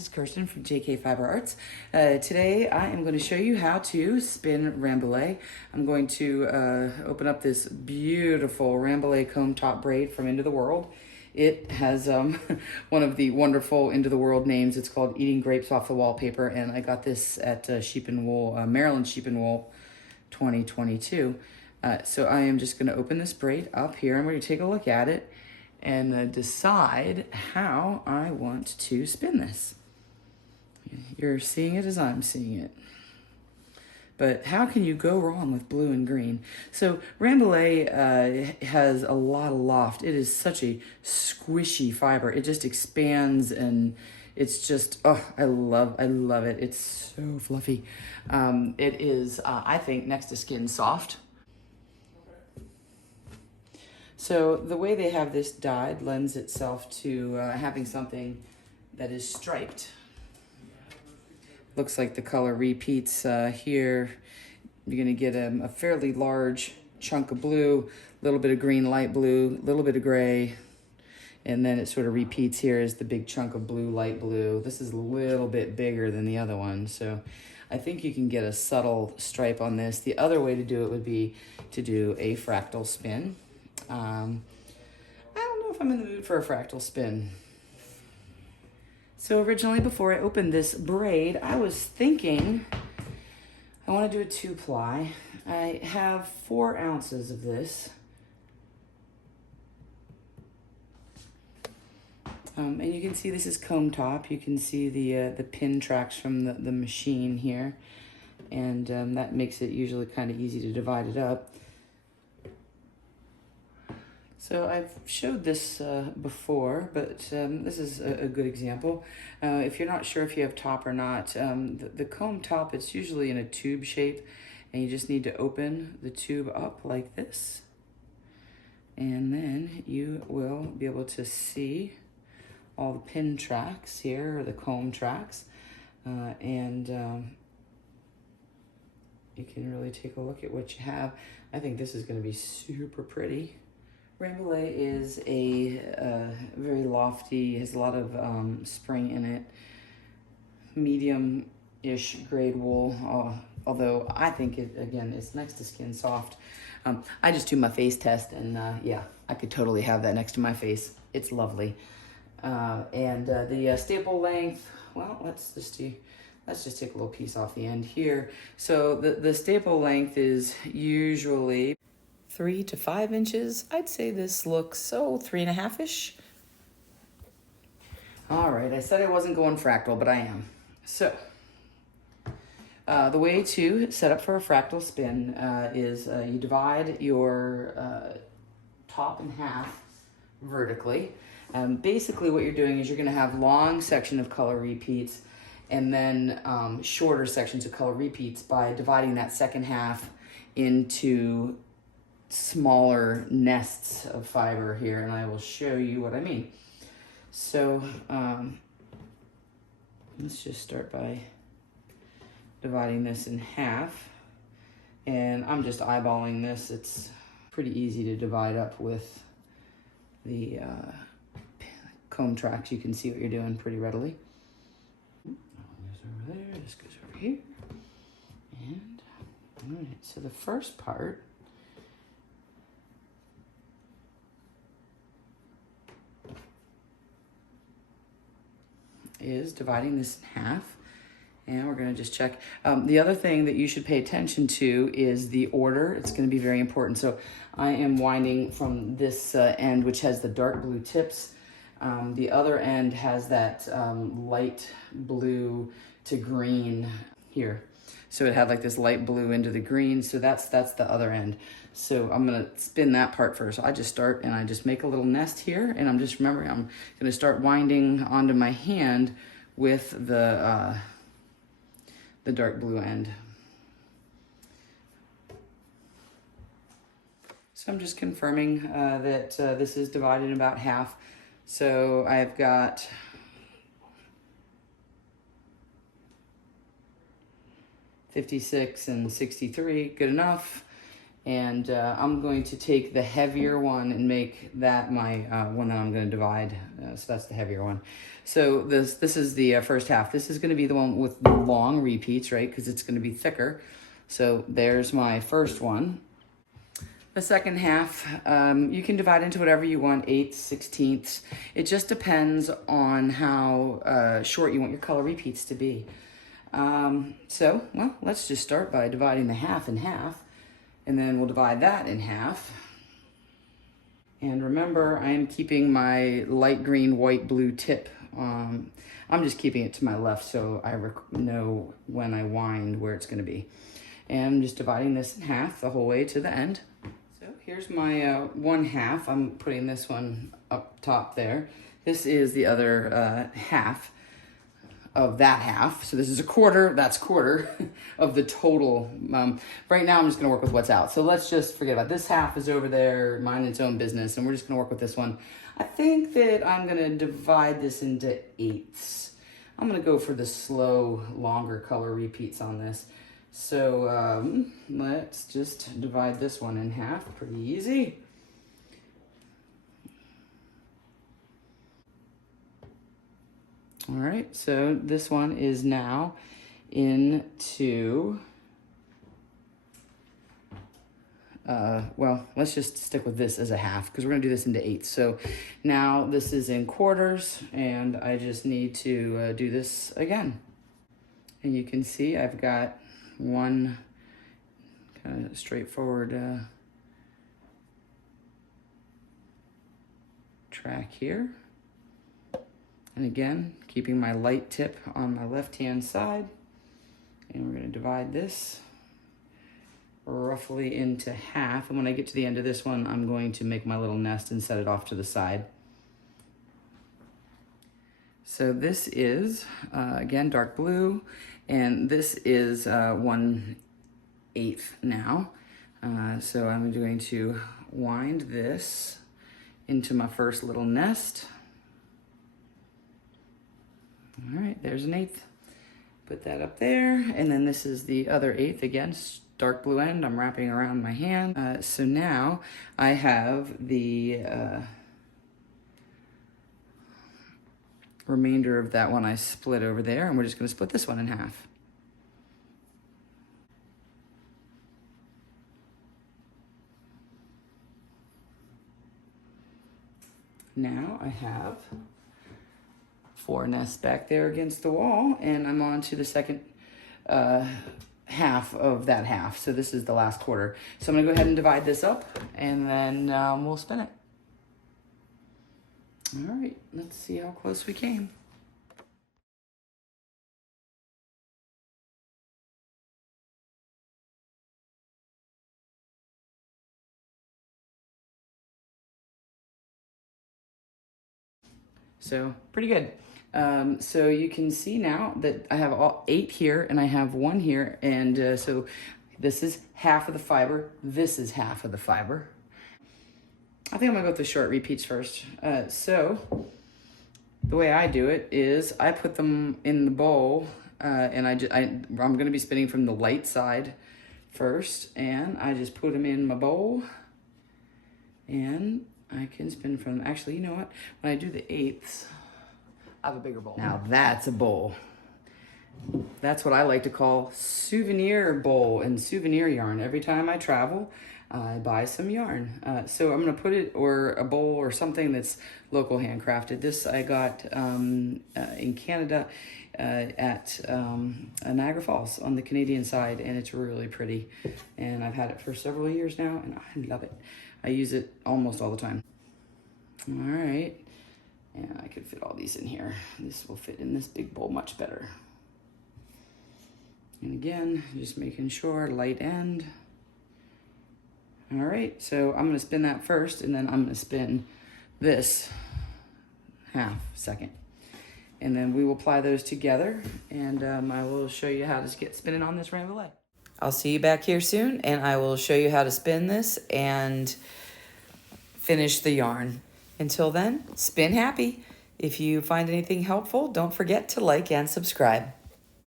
this is Kirsten from JK Fiber Arts. Today I am going to show you how to spin Rambouillet. I'm going to open up this beautiful Rambouillet comb top braid from Into the World. It has one of the wonderful Into the World names. It's called Eating Grapes Off the Wallpaper, and I got this at Sheep and Wool, Maryland Sheep and Wool 2022. So I am just going to open this braid up here. I'm going to take a look at it and decide how I want to spin this. You're seeing it as I'm seeing it. But how can you go wrong with blue and green? So Rambouillet has a lot of loft. It is such a squishy fiber. It just expands and it's just, oh, I love it. It's so fluffy. It is, I think, next to skin soft. So the way they have this dyed lends itself to having something that is striped. Looks like the color repeats here. You're gonna get a fairly large chunk of blue, a little bit of green, light blue, a little bit of gray, and then it sort of repeats here as the big chunk of blue, light blue. This is a little bit bigger than the other one, so I think you can get a subtle stripe on this. The other way to do it would be to do a fractal spin. I don't know if I'm in the mood for a fractal spin. So originally, before I opened this braid, I was thinking I want to do a 2-ply. I have 4 ounces of this. And you can see this is comb top. You can see the pin tracks from the machine here. And that makes it usually kind of easy to divide it up. So I've showed this before, but this is a good example. If you're not sure if you have top or not, the comb top, it's usually in a tube shape, and you just need to open the tube up like this. And then you will be able to see all the pin tracks here, or the comb tracks, and you can really take a look at what you have. I think this is going to be super pretty. Rambouillet is a very lofty, has a lot of spring in it, medium-ish grade wool, although I think it, again, it's next to skin soft. I just do my face test, and yeah, I could totally have that next to my face. It's lovely. And the staple length, well, let's just take a little piece off the end here. So the staple length is usually 3 to 5 inches. I'd say this looks 3.5-ish. All right, I said I wasn't going fractal, but I am. So the way to set up for a fractal spin is you divide your top in half vertically. Basically what you're doing is you're gonna have long section of color repeats and then shorter sections of color repeats by dividing that second half into smaller nests of fiber here, and I will show you what I mean. So let's just start by dividing this in half, and I'm just eyeballing this. It's pretty easy to divide up with the comb tracks. You can see what you're doing pretty readily. That one goes over there, this goes over here, and all right, so the first part is dividing this in half, and we're going to just check. The other thing that you should pay attention to is the order. It's going to be very important. So I am winding from this end, which has the dark blue tips. The other end has that light blue to green here. So it had like this light blue into the green. So that's the other end. So I'm gonna spin that part first. So I just start and I just make a little nest here, and I'm just remembering I'm gonna start winding onto my hand with the dark blue end. So I'm just confirming that this is divided in about half. So I've got 56 and 63, good enough. And I'm going to take the heavier one and make that my one that I'm going to divide. So that's the heavier one. So this is the first half. This is going to be the one with the long repeats, right? Because it's going to be thicker. So there's my first one. The second half, you can divide into whatever you want, 8ths, 16ths. It just depends on how short you want your color repeats to be. So, well, let's just start by dividing the half in half, and then we'll divide that in half. And remember, I am keeping my light green, white, blue tip. I'm just keeping it to my left so I know when I wind where it's going to be. And I'm just dividing this in half the whole way to the end. So here's my 1/2. I'm putting this one up top there. This is the other half of that half. So this is a quarter, that's quarter of the total. Right now I'm just gonna work with what's out. So let's just forget about this half is over there, mind its own business, and we're just gonna work with this one. I think that I'm gonna divide this into 8ths. I'm gonna go for the slow, longer color repeats on this. So let's just divide this one in half, pretty easy. All right, so this one is now into, well, let's just stick with this as a half because we're gonna do this into 8ths. So now this is in quarters and I just need to do this again. And you can see I've got one kind of straightforward track here. And again, keeping my light tip on my left-hand side. And we're going to divide this roughly into half. And when I get to the end of this one, I'm going to make my little nest and set it off to the side. So this is, again, dark blue. And this is 1/8 now. So I'm going to wind this into my first little nest. All right, there's an 1/8. Put that up there. And then this is the other 1/8, again, dark blue end. I'm wrapping around my hand. So now I have the remainder of that one I split over there, and we're just gonna split this one in half. Now I have 4 nests back there against the wall, and I'm on to the second half of that half. So this is the last quarter. So I'm gonna go ahead and divide this up, and then we'll spin it. All right, let's see how close we came. So pretty good. So you can see now that I have all 8 here and I have 1 here. And so this is half of the fiber. This is half of the fiber. I think I'm gonna go with the short repeats first. So the way I do it is I put them in the bowl and I'm gonna be spinning from the light side first, and I just put them in my bowl and I can spin from, actually, you know what? When I do the 8ths, I have a bigger bowl. Now that's a bowl. That's what I like to call souvenir bowl and souvenir yarn. Every time I travel, I buy some yarn. So I'm gonna put it, or a bowl or something that's local handcrafted. This I got in Canada at Niagara Falls on the Canadian side, and it's really pretty. And I've had it for several years now, and I love it. I use it almost all the time. All right, and I could fit all these in here. This will fit in this big bowl much better. And again, just making sure, light end. All right, so I'm gonna spin that first, and then I'm gonna spin this half second. And then we will apply those together, and I will show you how to get spinning on this Rambouillet. I'll see you back here soon, and I will show you how to spin this and finish the yarn. Until then, spin happy. If you find anything helpful, don't forget to like and subscribe.